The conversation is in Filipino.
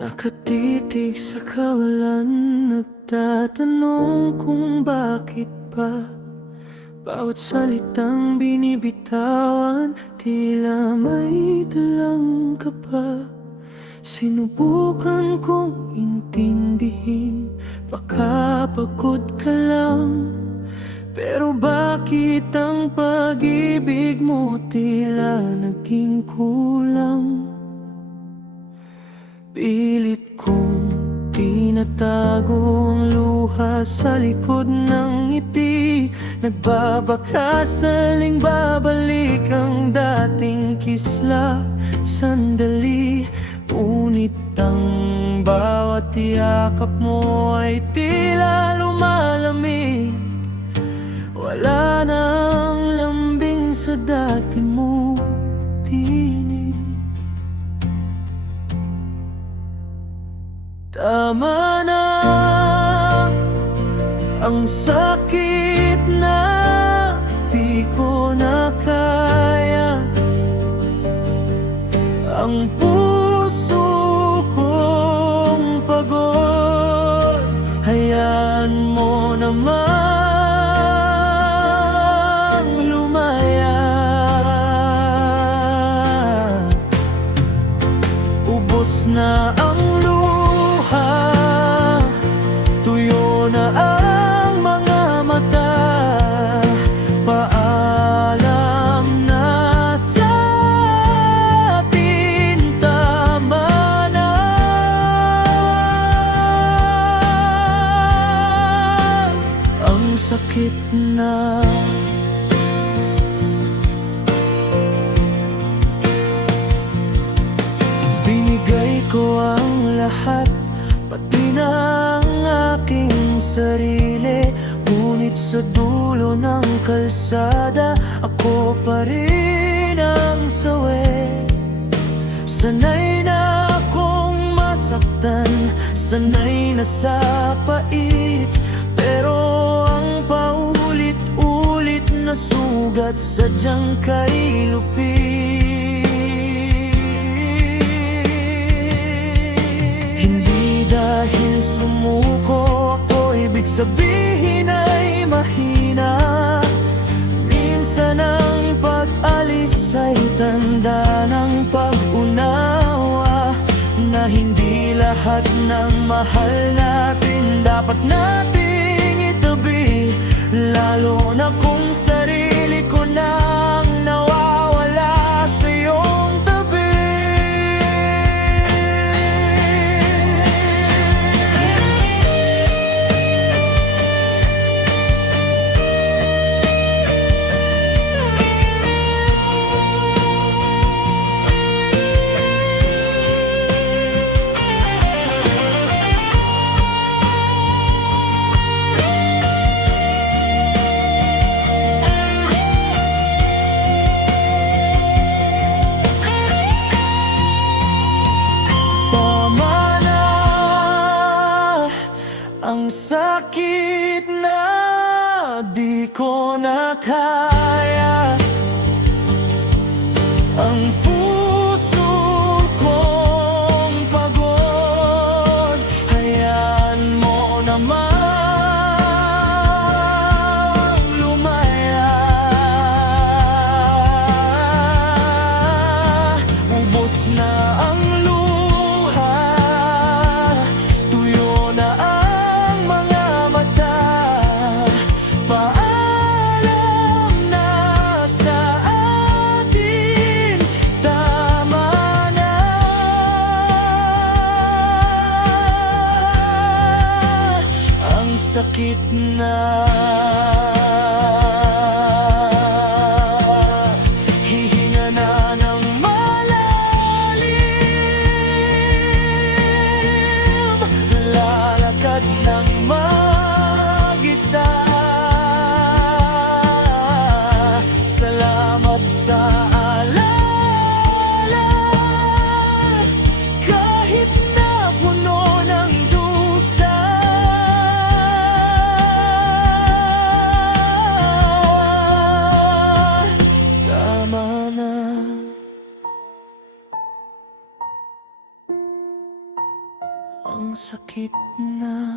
Nakatitig sa kawalan, nagtatanong kung bakit ba bawat salitang binibitawan, tila may dalang kaba. Sinubukan kong intindihin, baka pagod ka lang. Pero bakit ang pag-ibig mo tila naging kulang? Pilit kong tinatago ang luha sa likod ng ngiti. Nagbabaka saling babalik ang dating kisla. Sandali, ngunit ang bawat yakap mo ay tila lumalamig. Wala nang lambing sa dati mo tinig. Tama na ang sakit na di ko na kaya. Ang puso kong pagod, hayaan mo namang lumaya. Ubos na ang tuyo na ang mga mata. Paalam na sa atin, tama na. Ang sakit na. Binigay ko ang lahat, pati na ang aking sarili. Ngunit sa dulo ng kalsada, ako pa rin ang sawi. Sanay na akong masaktan, sanay na sa pait. Pero ang paulit-ulit na sugat sadyang kay lupit. Dahil sumuko ako, ibig sabihin ay mahina. Minsan ang pag-alis ay tanda ng pag-unawa, na hindi lahat ng mahal natin dapat nating itabi. Lalo na kung sarili ko nang nawawala sa iyong tabi. Ang sakit na di ko na kaya. Ang puso kong pagod, hayaan mo namang lumaya. Ubos na ang luha, tuyo na ang mga mata. Paalam na sa atin, tama na. Ang sakit na. Hihinga na ng malalim, lalakad ng mag-isa. Salamat sa alala, kahit na puno ng dusa. ang sakit na